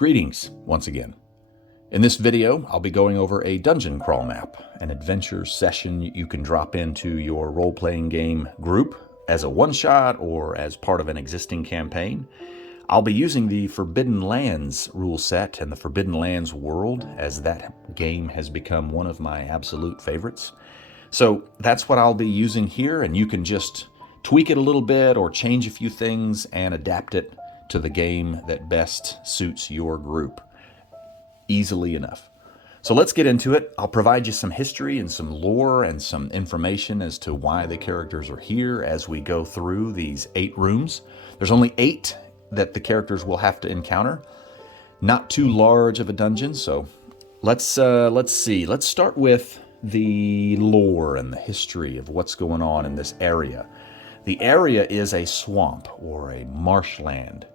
Greetings once again. In this video, I'll be going over a dungeon crawl map, an adventure session you can drop into your role-playing game group as a one-shot or as part of an existing campaign. I'll be using the Forbidden Lands rule set and the Forbidden Lands world, as that game has become one of my absolute favorites. So that's what I'll be using here, and you can just tweak it a little bit or change a few things and adapt it to the game that best suits your group easily enough. So let's get into it. I'll provide you some history and some lore and some information as to why the characters are here as we go through these 8 rooms. There's only 8 that the characters will have to encounter. Not too large of a dungeon, so let's see. Let's start with the lore and the history of what's going on in this area. The area is a swamp or a marshland.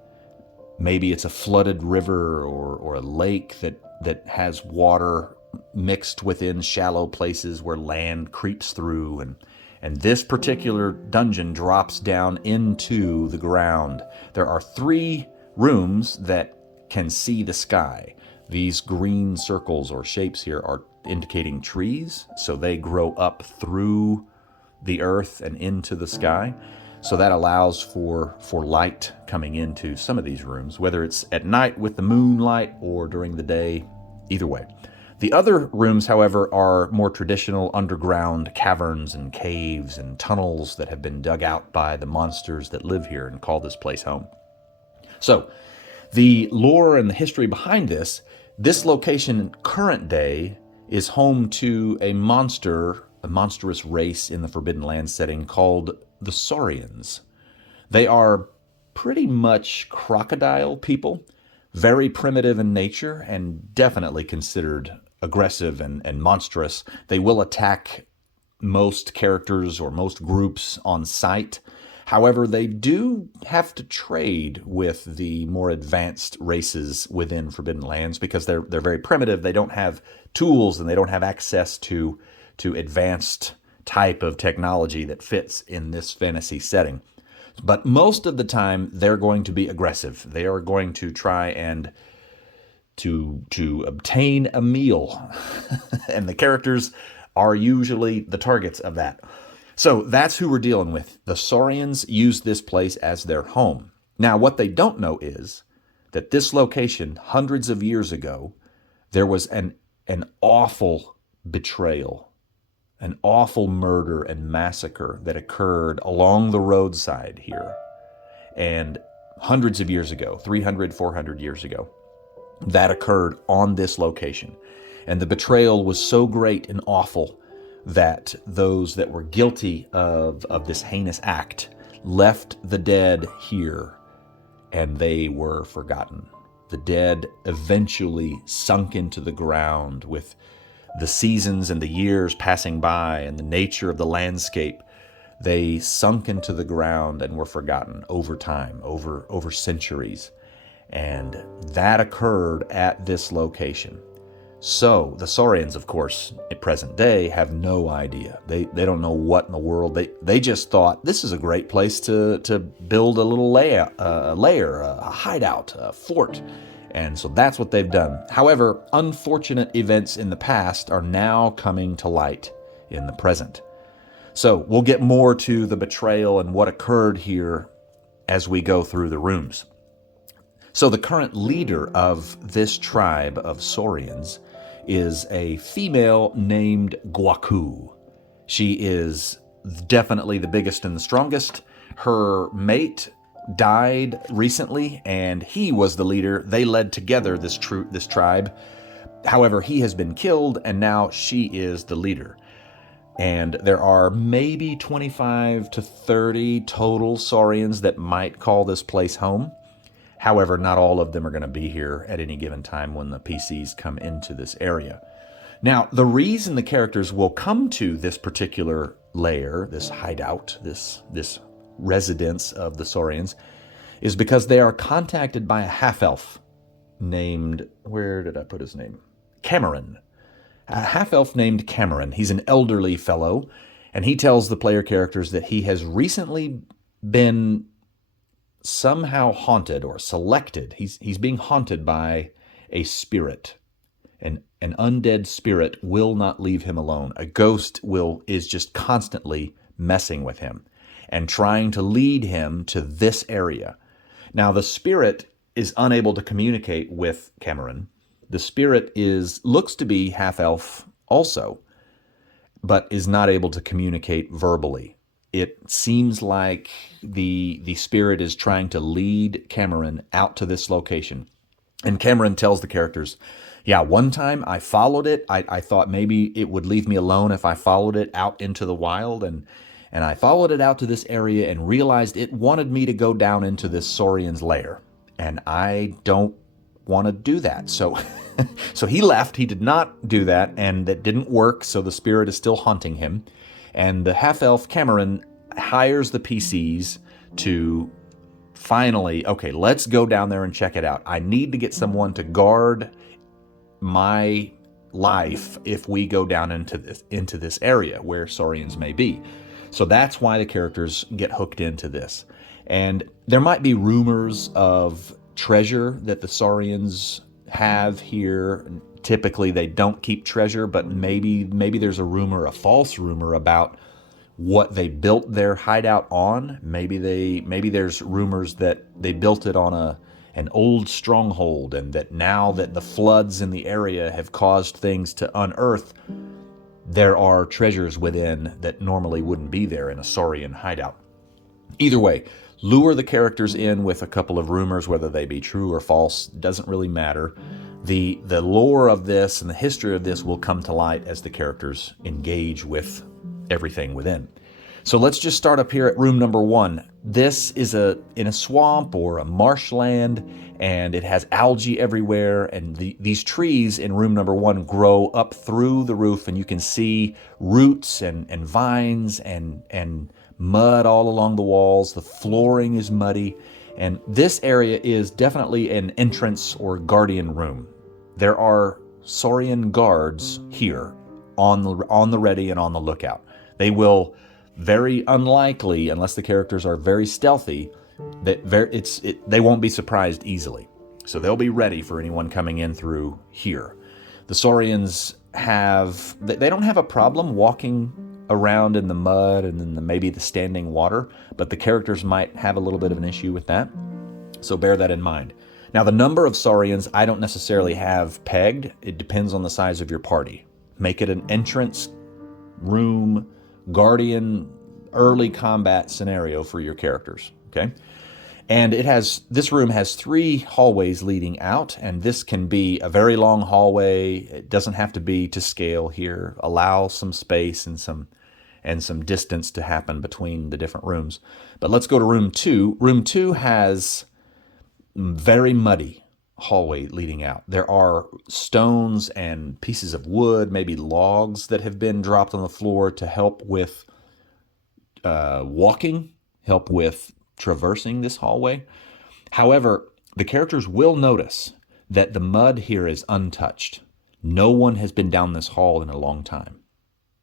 Maybe it's a flooded river or a lake that has water mixed within shallow places where land creeps through. And this particular dungeon drops down into the ground. There are 3 rooms that can see the sky. These green circles or shapes here are indicating trees, so they grow up through the earth and into the sky. So that allows for light coming into some of these rooms, whether it's at night with the moonlight or during the day, either way. The other rooms, however, are more traditional underground caverns and caves and tunnels that have been dug out by the monsters that live here and call this place home. So the lore and the history behind this location in current day is home to a monstrous race in the Forbidden Lands setting called the Saurians. They are pretty much crocodile people, very primitive in nature and definitely considered aggressive and monstrous. They will attack most characters or most groups on sight. However, they do have to trade with the more advanced races within Forbidden Lands because they're very primitive. They don't have tools and they don't have access to advanced type of technology that fits in this fantasy setting. But most of the time, they're going to be aggressive. They are going to try and to obtain a meal. And the characters are usually the targets of that. So that's who we're dealing with. The Saurians use this place as their home. Now, what they don't know is that this location, hundreds of years ago, there was an awful betrayal, an awful murder and massacre that occurred along the roadside here. And hundreds of years ago, 300, 400 years ago, that occurred on this location. And the betrayal was so great and awful that those that were guilty of this heinous act left the dead here, and they were forgotten. The dead eventually sunk into the ground with the seasons and the years passing by and the nature of the landscape. They sunk into the ground and were forgotten over time, over centuries. And that occurred at this location. So the Saurians, of course, at present day, have no idea. They don't know what in the world. They just thought this is a great place to build a little lair, a hideout, a fort. And so that's what they've done. However, unfortunate events in the past are now coming to light in the present. So we'll get more to the betrayal and what occurred here as we go through the rooms. So the current leader of this tribe of Saurians is a female named Guaku. She is definitely the biggest and the strongest. Her mate died recently, and he was the leader. They led together this tribe. However, he has been killed, and now she is the leader. And there are maybe 25 to 30 total Saurians that might call this place home. However, not all of them are going to be here at any given time when the PCs come into this area. Now, the reason the characters will come to this particular lair, this hideout, this residence of the Saurians, is because they are contacted by a half-elf named, where did I put his name? Cameron. A half-elf named Cameron. He's an elderly fellow, and he tells the player characters that he has recently been somehow haunted or selected. He's being haunted by a spirit. An undead spirit will not leave him alone. A ghost is just constantly messing with him and trying to lead him to this area. Now, the spirit is unable to communicate with Cameron. The spirit looks to be half-elf also, but is not able to communicate verbally. It seems like the spirit is trying to lead Cameron out to this location. And Cameron tells the characters, yeah, one time I followed it. I thought maybe it would leave me alone if I followed it out into the wild. And I followed it out to this area and realized it wanted me to go down into this Saurian's lair. And I don't want to do that. So he left. He did not do that, and that didn't work. So the spirit is still haunting him. And the half-elf Cameron hires the PCs to finally, okay, let's go down there and check it out. I need to get someone to guard my life if we go down into this area where Saurians may be. So that's why the characters get hooked into this. And there might be rumors of treasure that the Saurians have here. Typically they don't keep treasure, but maybe there's a false rumor about what they built their hideout on. Maybe there's rumors that they built it on an old stronghold, and that now that the floods in the area have caused things to unearth, there are treasures within that normally wouldn't be there in a Saurian hideout. Either way, lure the characters in with a couple of rumors, whether they be true or false, doesn't really matter. The lore of this and the history of this will come to light as the characters engage with everything within. So let's just start up here at room number 1. This is in a swamp or a marshland, and it has algae everywhere, and these trees in room number 1 grow up through the roof, and you can see roots and vines and mud all along the walls. The flooring is muddy, and this area is definitely an entrance or guardian room. There are Saurian guards here on the ready and on the lookout. They will, very unlikely, unless the characters are very stealthy, they won't be surprised easily. So they'll be ready for anyone coming in through here. The Saurians they don't have a problem walking around in the mud and then maybe the standing water, but the characters might have a little bit of an issue with that. So bear that in mind. Now, the number of Saurians I don't necessarily have pegged. It depends on the size of your party. Make it an entrance, room, guardian, early combat scenario for your characters, okay? And this room has 3 hallways leading out, and this can be a very long hallway. It doesn't have to be to scale here. Allow some space and some distance to happen between the different rooms. But let's go to room 2. Room 2 has very muddy hallway leading out. There are stones and pieces of wood, maybe logs that have been dropped on the floor to help with walking, help with traversing this hallway. However, the characters will notice that the mud here is untouched. No one has been down this hall in a long time.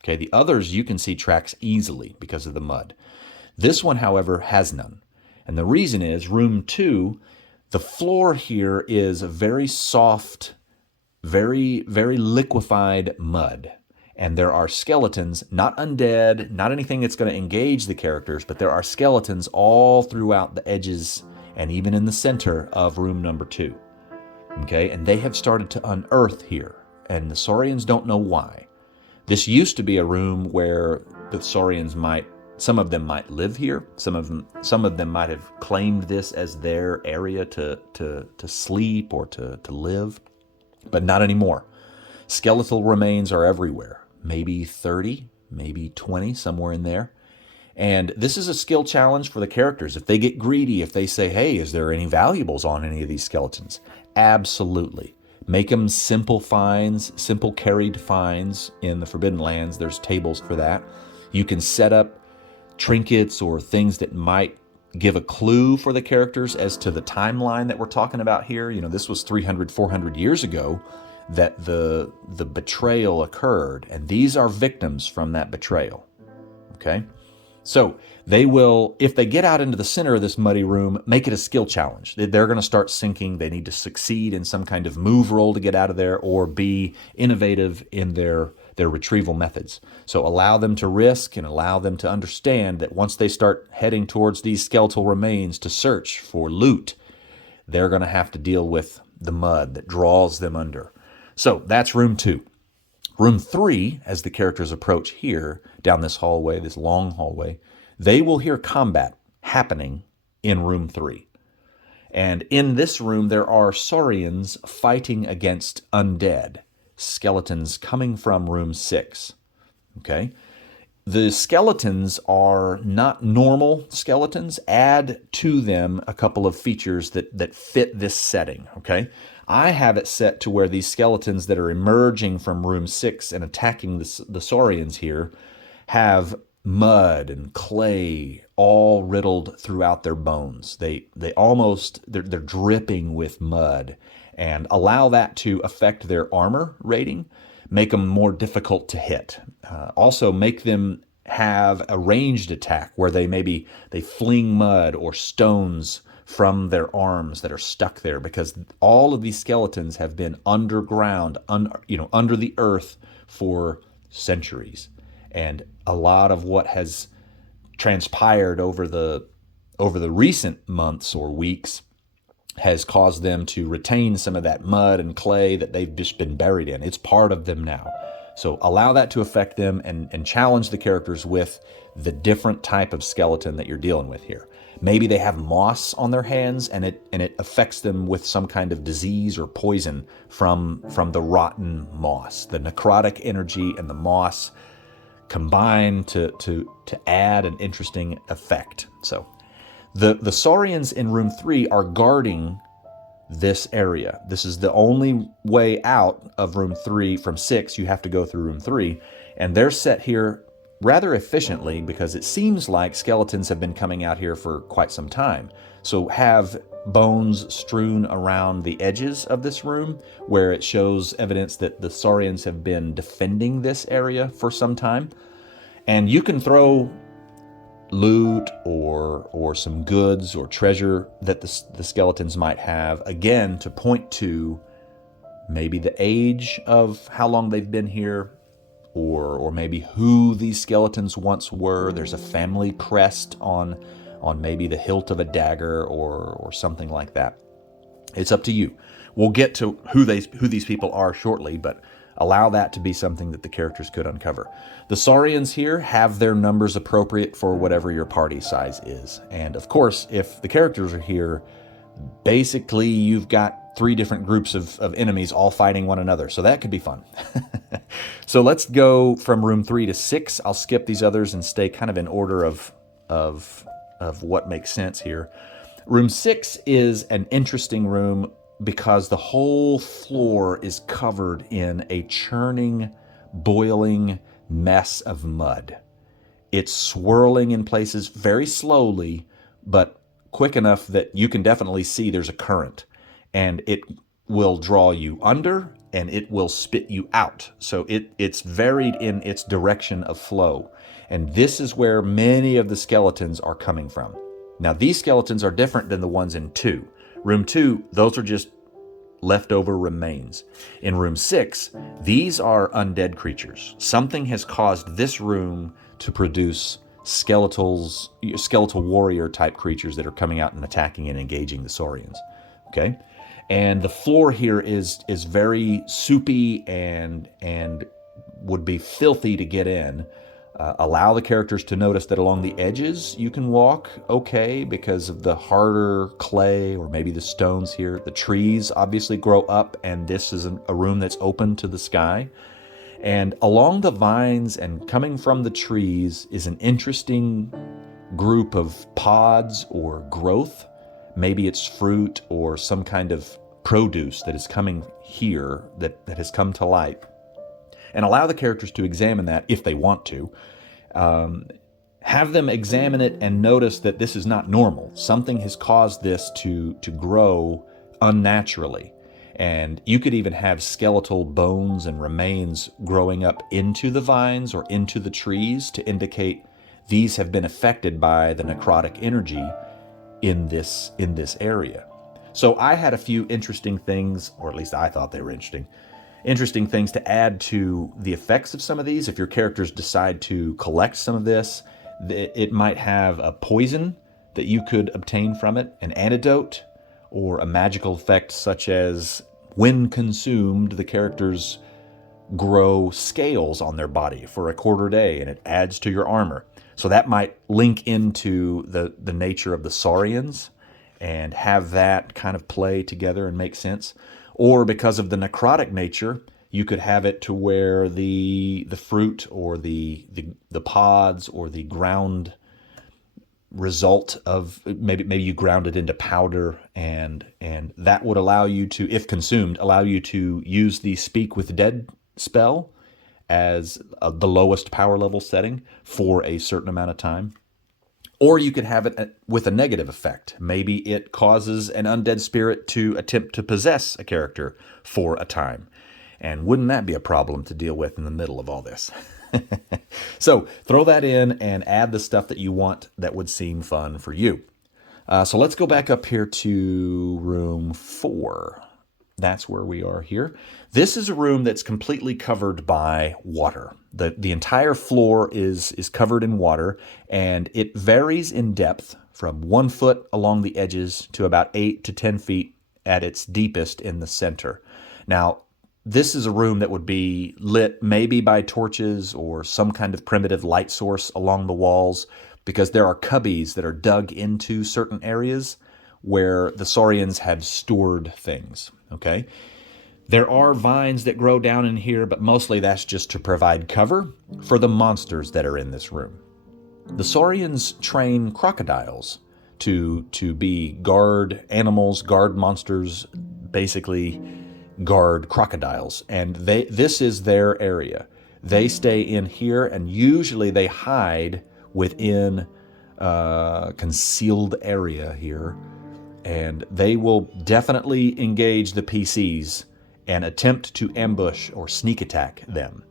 Okay, the others you can see tracks easily because of the mud. This one, however, has none. And the reason is room 2, the floor here is a very soft, very, very liquefied mud. And there are skeletons, not undead, not anything that's going to engage the characters, but there are skeletons all throughout the edges and even in the center of room number 2. Okay, and they have started to unearth here, and the Saurians don't know why. This used to be a room where the Saurians some of them might live here. Some of them might have claimed this as their area to sleep or to live, but not anymore. Skeletal remains are everywhere. Maybe 30, maybe 20, somewhere in there. And this is a skill challenge for the characters. If they get greedy, if they say, hey, is there any valuables on any of these skeletons? Absolutely. Make them simple finds, simple carried finds in the Forbidden Lands. There's tables for that. You can set up trinkets or things that might give a clue for the characters as to the timeline that we're talking about here. You know, this was 300, 400 years ago that the betrayal occurred, and these are victims from that betrayal. Okay? So they will, if they get out into the center of this muddy room, make it a skill challenge. They're going to start sinking. They need to succeed in some kind of move roll to get out of there, or be innovative in their retrieval methods. So allow them to risk and allow them to understand that once they start heading towards these skeletal remains to search for loot, they're going to have to deal with the mud that draws them under. So that's room 2. Room 3, as the characters approach here, down this hallway, this long hallway, they will hear combat happening in room 3. And in this room, there are Saurians fighting against undead, skeletons coming from room 6. Okay? The skeletons are not normal skeletons. Add to them a couple of features that fit this setting, okay? I have it set to where these skeletons that are emerging from room 6 and attacking the Saurians here have mud and clay all riddled throughout their bones. They're dripping with mud, and allow that to affect their armor rating, make them more difficult to hit. Also make them have a ranged attack where they fling mud or stones from their arms that are stuck there, because all of these skeletons have been underground, under the earth for centuries. And a lot of what has transpired over the recent months or weeks has caused them to retain some of that mud and clay that they've just been buried in. It's part of them now. So allow that to affect them, and challenge the characters with the different type of skeleton that you're dealing with here. Maybe they have moss on their hands, and it affects them with some kind of disease or poison from the rotten moss. The necrotic energy and the moss combine to add an interesting effect. So the Saurians in room 3 are guarding this area. This is the only way out of room 3 from 6. You have to go through room 3, and they're set here rather efficiently because it seems like skeletons have been coming out here for quite some time. So have bones strewn around the edges of this room where it shows evidence that the Saurians have been defending this area for some time. And you can throw loot or some goods or treasure that the skeletons might have, again, to point to maybe the age of how long they've been here, or maybe who these skeletons once were. There's a family crest on maybe the hilt of a dagger or something like that. It's up to you. We'll get to who these people are shortly, but allow that to be something that the characters could uncover. The Saurians here have their numbers appropriate for whatever your party size is. And of course, if the characters are here, basically you've got 3 different groups of enemies all fighting one another. So that could be fun. So let's go from room 3 to 6. I'll skip these others and stay kind of in order of what makes sense here. Room 6 is an interesting room because the whole floor is covered in a churning, boiling mess of mud. It's swirling in places very slowly, but quick enough that you can definitely see there's a current. And it will draw you under, and it will spit you out. So it's varied in its direction of flow. And this is where many of the skeletons are coming from. Now, these skeletons are different than the ones in 2. Room 2, those are just leftover remains. In room 6, these are undead creatures. Something has caused this room to produce skeletal warrior type creatures that are coming out and attacking and engaging the Saurians. Okay? And the floor here is very soupy and would be filthy to get in. Allow the characters to notice that along the edges you can walk okay because of the harder clay or maybe the stones here. The trees obviously grow up, and this is a room that's open to the sky. And along the vines and coming from the trees is an interesting group of pods or growth. Maybe it's fruit or some kind of produce that is coming here that has come to light. And allow the characters to examine that if they want to. Have them examine it and notice that this is not normal. Something has caused this to grow unnaturally. And you could even have skeletal bones and remains growing up into the vines or into the trees to indicate these have been affected by the necrotic energy in this area. So I had a few interesting things, or at least I thought they were interesting things to add to the effects of some of these. If your characters decide to collect some of this, it might have a poison that you could obtain from it, an antidote, or a magical effect such as when consumed, the characters grow scales on their body for a quarter day and it adds to your armor. So that might link into the nature of the Saurians and have that kind of play together and make sense. Or because of the necrotic nature, you could have it to where the fruit or the pods or the ground result of maybe you ground it into powder, and that would allow you to, if consumed, allow you to use the Speak with Dead spell as the lowest power level setting for a certain amount of time. Or you could have it with a negative effect. Maybe it causes an undead spirit to attempt to possess a character for a time. And wouldn't that be a problem to deal with in the middle of all this? So throw that in and add the stuff that you want that would seem fun for you. So let's go back up here to room 4. That's where we are here. This is a room that's completely covered by water. The entire floor is covered in water, and it varies in depth from 1 foot along the edges to about 8 to 10 feet at its deepest in the center. Now, this is a room that would be lit maybe by torches or some kind of primitive light source along the walls, because there are cubbies that are dug into certain areas where the Saurians have stored things, okay? There are vines that grow down in here, but mostly that's just to provide cover for the monsters that are in this room. The Saurians train crocodiles to be guard animals, guard monsters, basically guard crocodiles, and this is their area. They stay in here, and usually they hide within a concealed area here, and they will definitely engage the PCs and attempt to ambush or sneak attack them.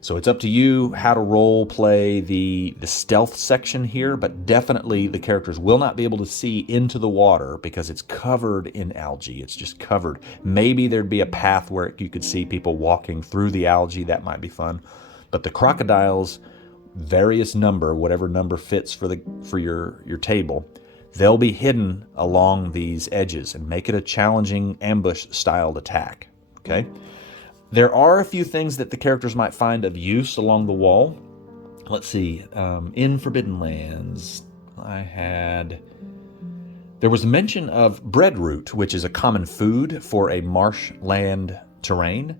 So it's up to you how to role play the stealth section here, but definitely the characters will not be able to see into the water because it's covered in algae. It's just covered. Maybe there'd be a path where you could see people walking through the algae. That might be fun. But the crocodiles, various number, whatever number fits for your table, they'll be hidden along these edges and make it a challenging ambush-styled attack. Okay? There are a few things that the characters might find of use along the wall. Let's see. In Forbidden Lands, there was mention of breadroot, which is a common food for a marshland terrain.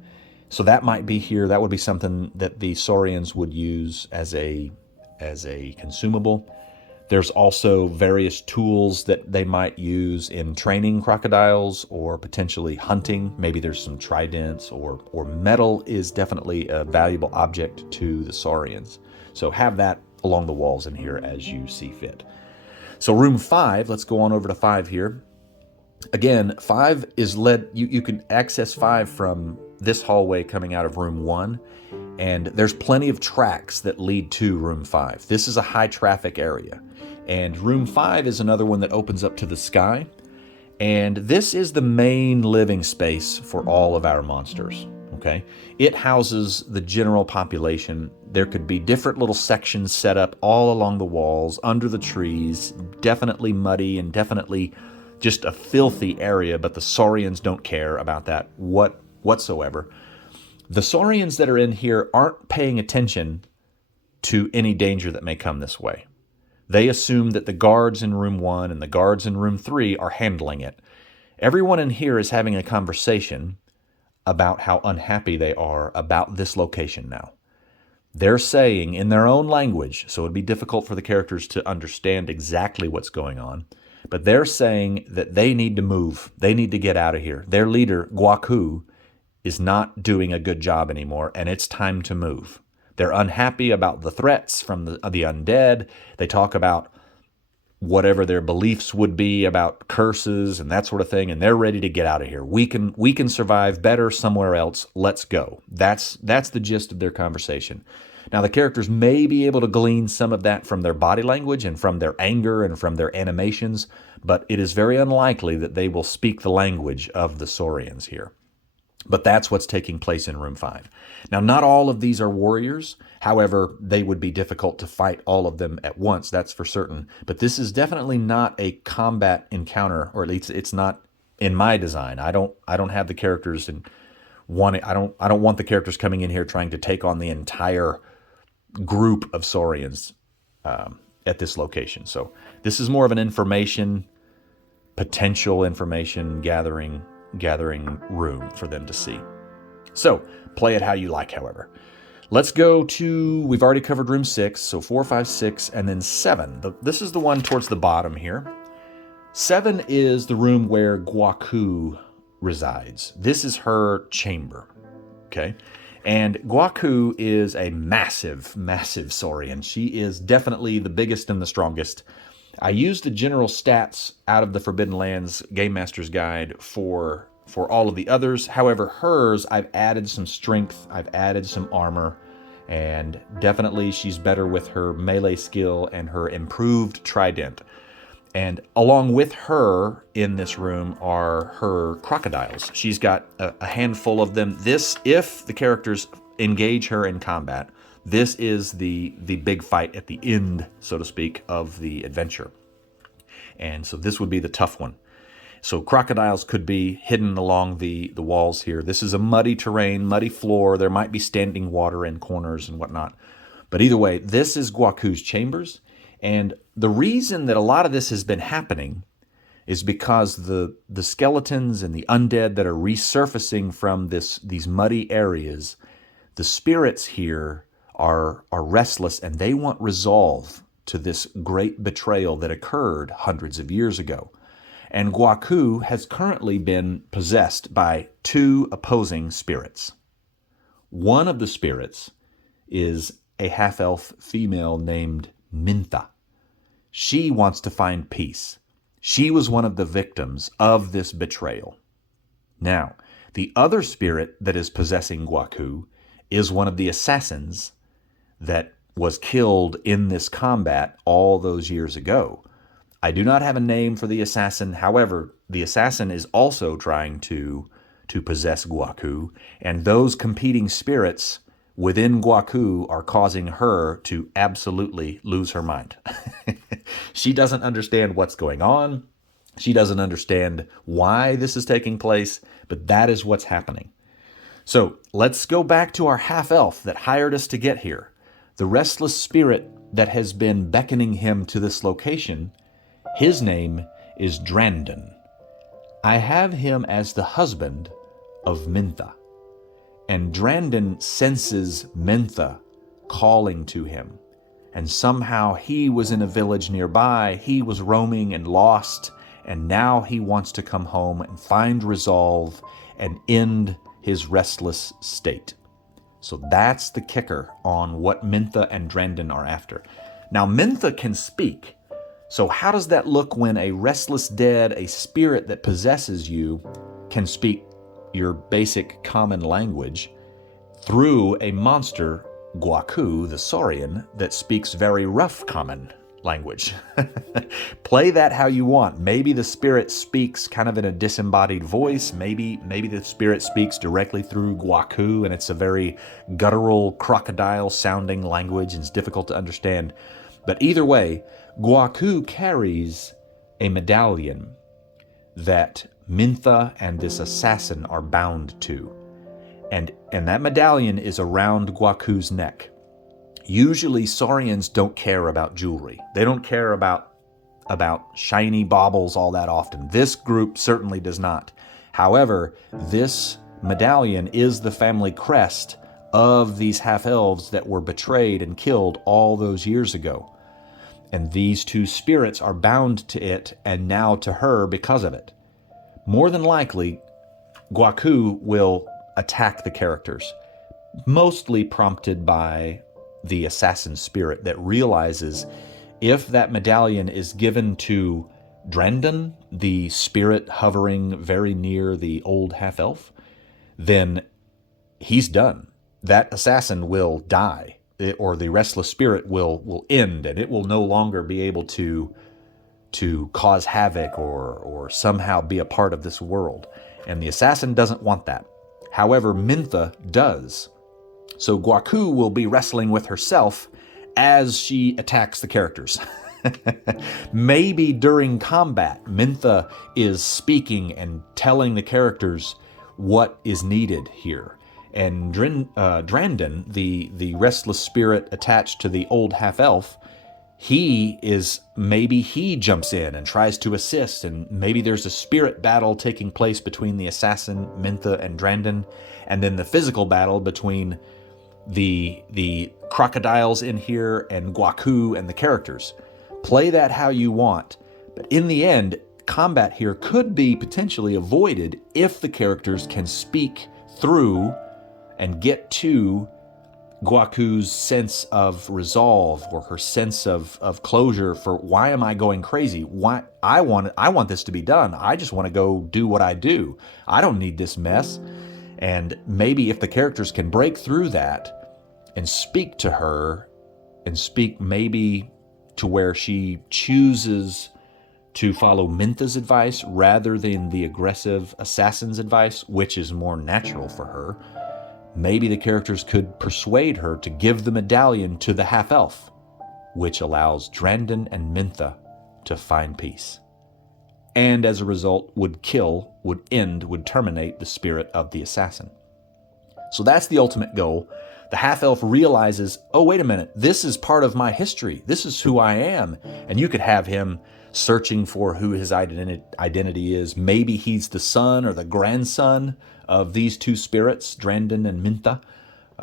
So that might be here. That would be something that the Saurians would use as a consumable. There's also various tools that they might use in training crocodiles or potentially hunting. Maybe there's some tridents or metal is definitely a valuable object to the Saurians. So have that along the walls in here as you see fit. So room 5, let's go on over to 5 here. Again, 5 is led, you can access 5 from this hallway coming out of room 1. And there's plenty of tracks that lead to room 5. This is a high traffic area. And room 5 is another one that opens up to the sky. And this is the main living space for all of our monsters. Okay? It houses the general population. There could be different little sections set up all along the walls, under the trees, definitely muddy and definitely just a filthy area, but the Saurians don't care about that whatsoever. The Saurians that are in here aren't paying attention to any danger that may come this way. They assume that the guards in room 1 and the guards in room 3 are handling it. Everyone in here is having a conversation about how unhappy they are about this location now. They're saying in their own language, so it'd be difficult for the characters to understand exactly what's going on, but they're saying that they need to move. They need to get out of here. Their leader, Guaku, is not doing a good job anymore, and it's time to move. They're unhappy about the threats from the undead. They talk about whatever their beliefs would be about curses and that sort of thing, and they're ready to get out of here. We can survive better somewhere else. Let's go. That's the gist of their conversation. Now, the characters may be able to glean some of that from their body language and from their anger and from their animations, but it is very unlikely that they will speak the language of the Saurians here. But that's what's taking place in room 5. Now, not all of these are warriors. However, they would be difficult to fight all of them at once, that's for certain. But this is definitely not a combat encounter, or at least it's not in my design. I don't have the characters and I don't want the characters coming in here trying to take on the entire group of Saurians at this location. So this is more of an potential information gathering room for them to see. So play it how you like, however. Let's go to, we've already covered room 6, so 4, 5, 6, and then 7. This is the one towards the bottom here. 7 is the room where Guaku resides. This is her chamber, okay? And Guaku is a massive, massive Saurian. She is definitely the biggest and the strongest. I used the general stats out of the Forbidden Lands Game Master's Guide for all of the others. However, hers, I've added some strength, I've added some armor, and definitely she's better with her melee skill and her improved trident. And along with her in this room are her crocodiles. She's got a handful of them. This, if the characters engage her in combat, this is the big fight at the end, so to speak, of the adventure. And so this would be the tough one. So crocodiles could be hidden along the walls here. This is a muddy terrain, muddy floor. There might be standing water in corners and whatnot. But either way, this is Guaku's chambers. And the reason that a lot of this has been happening is because the skeletons and the undead that are resurfacing from these muddy areas, the spirits here are restless and they want resolve to this great betrayal that occurred hundreds of years ago. And Guaku has currently been possessed by 2 opposing spirits. One of the spirits is a half-elf female named Mintha. She wants to find peace. She was one of the victims of this betrayal. Now, the other spirit that is possessing Guaku is one of the assassins that was killed in this combat all those years ago. I do not have a name for the assassin. However, the assassin is also trying to possess Guaku, and those competing spirits within Guaku are causing her to absolutely lose her mind. She doesn't understand what's going on. She doesn't understand why this is taking place, but that is what's happening. So let's go back to our half-elf that hired us to get here. The restless spirit that has been beckoning him to this location, his name is Drandon. I have him as the husband of Mintha. And Drandon senses Mintha calling to him. And somehow he was in a village nearby, he was roaming and lost, and now he wants to come home and find resolve and end his restless state. So that's the kicker on what Mintha and Drandon are after. Now Mintha can speak. So how does that look when a restless dead, a spirit that possesses you, can speak your basic common language through a monster, Guaku, the Saurian, that speaks very rough common language? Play that how you want. Maybe the spirit speaks kind of in a disembodied voice. Maybe the spirit speaks directly through Guaku and it's a very guttural, crocodile-sounding language and it's difficult to understand. But either way, Guaku carries a medallion that Mintha and this assassin are bound to. And that medallion is around Guaku's neck. Usually Saurians don't care about jewelry. They don't care about shiny baubles all that often. This group certainly does not. However, this medallion is the family crest of these half-elves that were betrayed and killed all those years ago. And these 2 spirits are bound to it and now to her because of it. More than likely, Guaku will attack the characters, mostly prompted by the assassin spirit that realizes if that medallion is given to Drandon, the spirit hovering very near the old half-elf, then he's done. That assassin will die. or the restless spirit will end, and it will no longer be able to cause havoc or somehow be a part of this world. And the assassin doesn't want that. However, Mintha does. So Guaku will be wrestling with herself as she attacks the characters. Maybe during combat, Mintha is speaking and telling the characters what is needed here. And Drandon, the restless spirit attached to the old half-elf, maybe he jumps in and tries to assist, and maybe there's a spirit battle taking place between the assassin, Mintha, and Drandon, and then the physical battle between the crocodiles in here and Guaku and the characters. Play that how you want, but in the end, combat here could be potentially avoided if the characters can speak through and get to Guaku's sense of resolve, or her sense of closure for, why am I going crazy? Why I want this to be done. I just want to go do what I do. I don't need this mess. And maybe if the characters can break through that and speak to her, and speak maybe to where she chooses to follow Mintha's advice rather than the aggressive assassin's advice, which is more natural for her, maybe the characters could persuade her to give the medallion to the half-elf, which allows Drandon and Mintha to find peace. And as a result, would terminate the spirit of the assassin. So that's the ultimate goal. The half-elf realizes, oh, wait a minute, this is part of my history. This is who I am. And you could have him searching for who his identity is. Maybe he's the son or the grandson of these two spirits, Drandon and Mintha.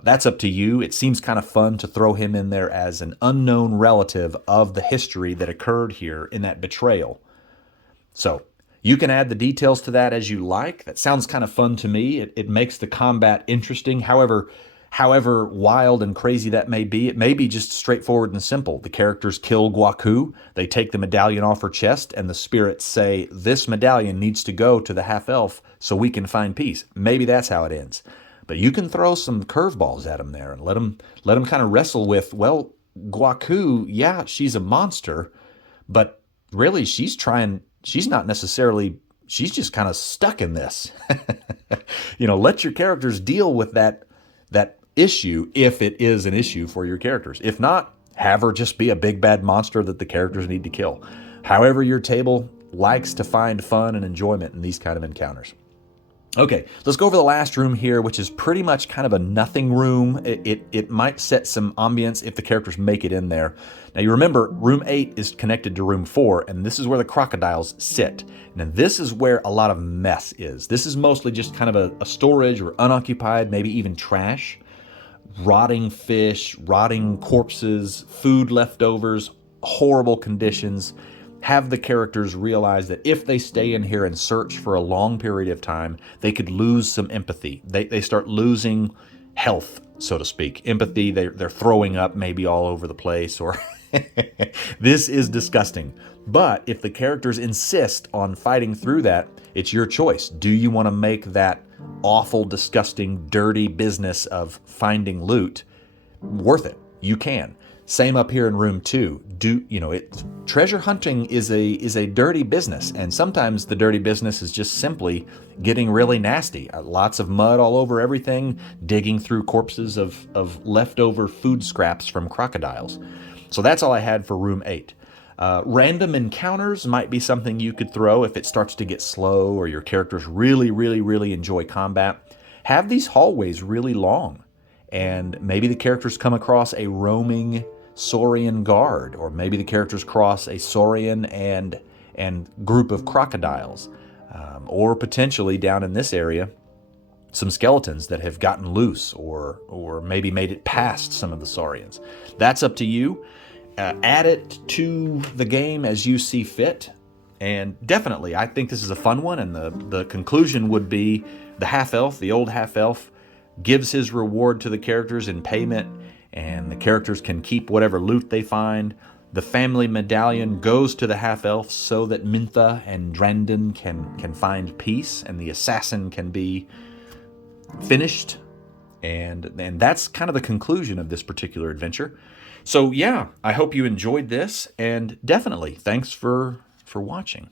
That's up to you. It seems kind of fun to throw him in there as an unknown relative of the history that occurred here in that betrayal. So you can add the details to that as you like. That sounds kind of fun to me. It makes the combat interesting. However wild and crazy that may be, it may be just straightforward and simple. The characters kill Guaku, they take the medallion off her chest, and the spirits say, this medallion needs to go to the half-elf so we can find peace. Maybe that's how it ends. But you can throw some curveballs at them there and let them kind of wrestle with, well, Guaku, yeah, she's a monster, but really she's not necessarily, she's just kind of stuck in this. Let your characters deal with that issue if it is an issue for your characters. If not, have her just be a big bad monster that the characters need to kill. However your table likes to find fun and enjoyment in these kind of encounters. Okay, let's go over the last room here, which is pretty much kind of a nothing room. It might set some ambience if the characters make it in there. Now you remember, room 8 is connected to room 4, and this is where the crocodiles sit. Now this is where a lot of mess is. This is mostly just kind of a storage or unoccupied, maybe even trash. Rotting fish, rotting corpses, food leftovers, horrible conditions. Have the characters realize that if they stay in here and search for a long period of time, they could lose some empathy. They start losing health, so to speak. Empathy, they're throwing up maybe all over the place, or this is disgusting. But if the characters insist on fighting through that, it's your choice. Do you want to make that awful, disgusting, dirty business of finding loot worth it? You can. Same up here in room 2. Treasure hunting is a dirty business, and sometimes the dirty business is just simply getting really nasty. Lots of mud all over everything, digging through corpses of leftover food scraps from crocodiles. So that's all I had for room 8. Random encounters might be something you could throw if it starts to get slow or your characters really, really, really enjoy combat. Have these hallways really long, and maybe the characters come across a roaming Saurian guard, or maybe the characters cross a Saurian and group of crocodiles, or potentially down in this area, some skeletons that have gotten loose or maybe made it past some of the Saurians. That's up to you. Add it to the game as you see fit. And definitely, I think this is a fun one. And the conclusion would be the half-elf, the old half-elf, gives his reward to the characters in payment. And the characters can keep whatever loot they find. The family medallion goes to the half-elf so that Mintha and Drandon can find peace. And the assassin can be finished. And that's kind of the conclusion of this particular adventure. So yeah, I hope you enjoyed this, and definitely thanks for watching.